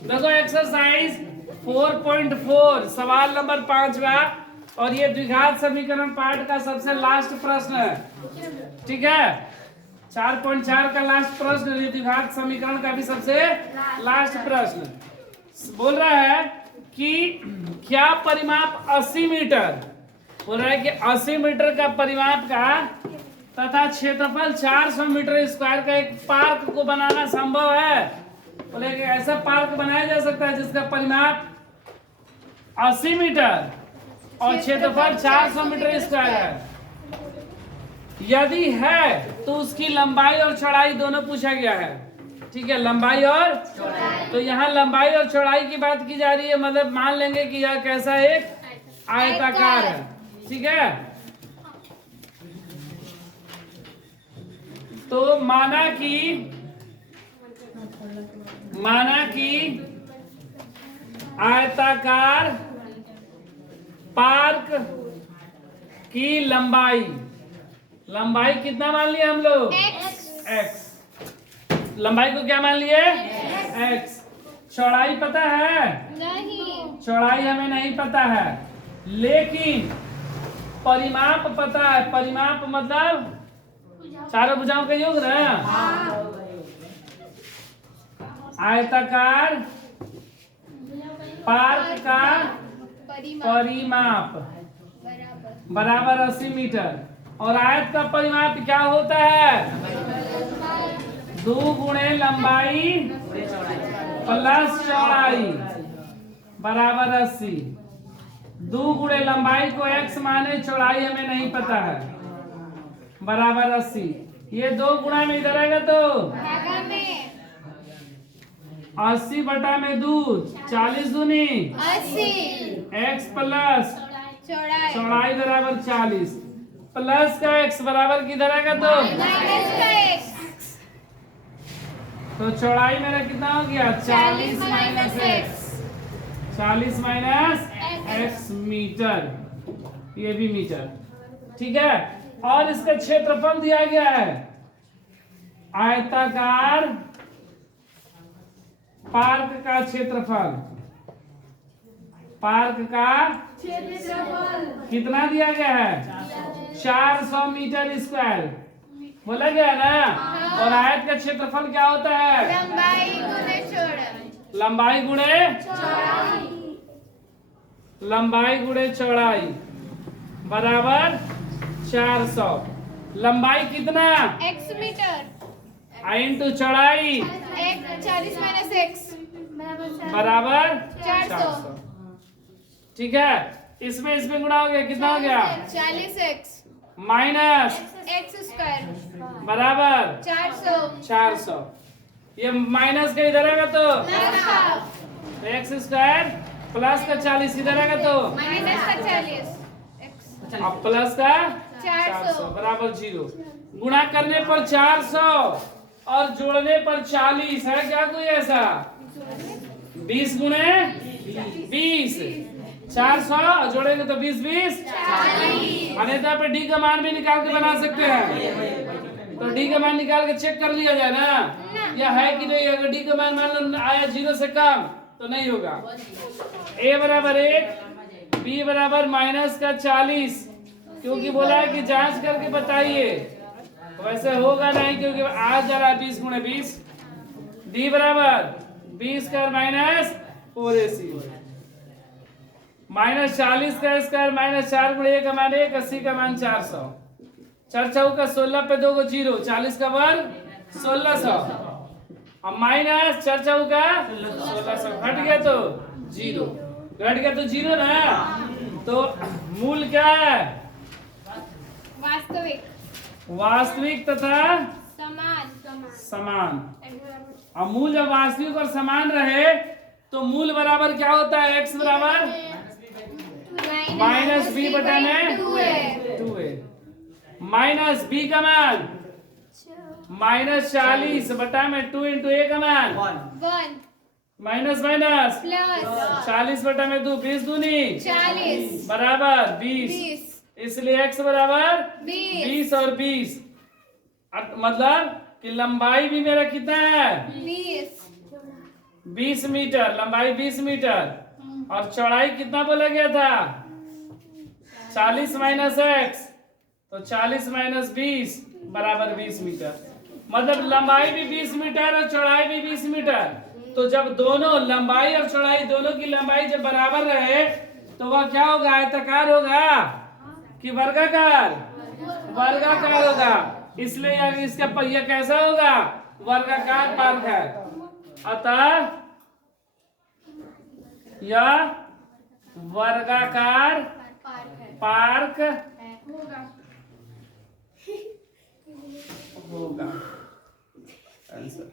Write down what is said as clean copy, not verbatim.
देखो एक्सरसाइज 4.4 सवाल नंबर 5वां और ये द्विघात समीकरण पार्ट का सबसे लास्ट प्रश्न है। ठीक है, 4.4 का लास्ट प्रश्न, ये द्विघात समीकरण का भी सबसे लास्ट प्रश्न बोल रहा है कि क्या परिमाप 80 मीटर, बोल रहा है कि 80 मीटर का परिमाप का तथा क्षेत्रफल 400 मीटर स्क्वायर का एक पार्क को बनाना संभव है। बोले कि ऐसा पार्क बनाया जा सकता है जिसका परिमाप 80 मीटर और क्षेत्रफल 400 मीटर स्क्वायर है। यदि है तो उसकी लंबाई और चौड़ाई दोनों पूछा गया है। ठीक है, लंबाई और तो यहाँ लंबाई और चौड़ाई की बात की जा रही है, मतलब मान लेंगे कि यह कैसा एक आयताकार है। ठीक है, तो माना कि आयताकार पार्क की लंबाई कितना मान लिया हम लोग? x। लंबाई को क्या मान लिए? x। चौड़ाई पता है? नहीं, चौड़ाई हमें नहीं पता है, लेकिन परिमाप पता है। परिमाप मतलब चारों भुजाओं का योग ना। आयताकार पार्क का परिमाप बराबर 80 मीटर और आयत का परिमाप क्या होता है? 2 गुणे लंबाई प्लस चौड़ाई बराबर 80। 2 गुणे लंबाई को x माने, चौड़ाई हमें नहीं पता है, बराबर 80। ये 2 गुणा में इधर आएगा तो 80 बटा में 2, 40 दूनी 80। x प्लस चौड़ाई बराबर 40 प्लस का x बराबर किधर आएगा तो माइनस का x। तो चौड़ाई मेरा कितना हो गया? 40 minus x। 40 minus x metre, ये भी मीटर। ठीक है, और इसका क्षेत्रफल दिया गया है। आयताकार पार्क का क्षेत्रफल, पार्क का कितना दिया गया है? 400 मीटर स्क्वायर बोला गया ना। और आयत का क्षेत्रफल क्या होता है? लंबाई गुणे चौड़ाई बराबर 400। लंबाई कितना? x मीटर इंटू चौड़ाई 40 माइनस x बराबर 400। ठीक है, इसमें गुणा हो गया, कितना हो गया? 40x माइनस x स्क्वायर बराबर 400। ये माइनस का इधर आएगा तो एक्स स्क्वायर प्लस का 40 इधर आएगा तो माइनस का 40 अब प्लस का 400 बराबर 0। गुणा करने पर 400 और जोड़ने पर 40 है क्या कोई ऐसा? 20 गुणे 20, 400 जोड़ेंगे तो 20 20 अन्यथा पे डी का मान भी निकाल के बना सकते हैं। तो डी का मान निकाल के चेक कर लिया जाए ना, या है कि नहीं। अगर डी का मान लो आया 0 से कम तो नहीं होगा। a बराबर 1, b बराबर माइनस का 40, क्योंकि बोला है कि जांच करके बताइए। वैसे होगा नहीं क्योंकि आ जा रहा है 20 गुणे 20। d बराबर 20 स्क्वायर माइनस 4ac माइनस 40 का स्क्वायर माइनस 4 गुणे 1 का मान 1, 80 का मान 400। 4 चौक का 16 पे 2 को 0, 40 का वर्ग 1600 और माइनस 4 चौक का 1600 घट गया तो 0, घट गया तो 0 ना। तो मूल क्या है? वास्तविक तथा समान। अब मूल जब वास्तविक और समान रहे तो मूल बराबर क्या होता है? x बराबर माइनस बी बटा में 2a माइनस बी का मान माइनस 40 बटा में 2 इंटू a का मान 1 माइनस माइनस प्लस 40 बटा में 2, 20 दूनी 40 बराबर 20। इसलिए x बराबर 20 और 20, मतलब कि लंबाई भी मेरा कितना है? 20 20 मीटर, लंबाई 20 मीटर और चौड़ाई कितना बोला गया था? 40 माइनस एक्स, तो 40 माइनस 20 बराबर 20 मीटर। मतलब लंबाई भी 20 मीटर और चौड़ाई भी 20 मीटर। तो जब दोनों लंबाई और चौड़ाई दोनों की लंबाई जब बराबर रहे तो वह क्या होगा? आयताकार होगा कि वर्गाकार? वर्गाकार होगा। इसलिए इसका पहिया कैसा होगा? वर्गाकार पार्क है। अतः यह वर्गाकार पार्क होगा। आंसर